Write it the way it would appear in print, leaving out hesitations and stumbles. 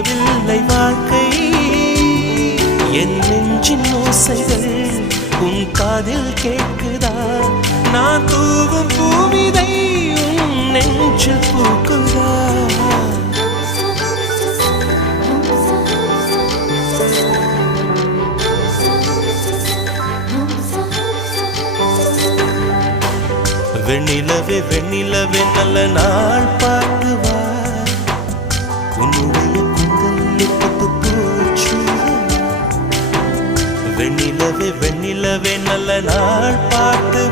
புரியவில்லை வாழ்க்கை என் நெஞ்சின் ஓசைகள் உன் காதில் கேட்குதா நான் தூவும் பூவிதை உன் நெஞ்சில் பூக்குதா வெண்ணிலவே வெண்ணிலவே நல்ல நாள் பார்த்து வா உன்னுடைய குந்தலில் புத்து பூச்சி வெண்ணிலவே வெண்ணிலவே நல்ல நாள் பார்த்து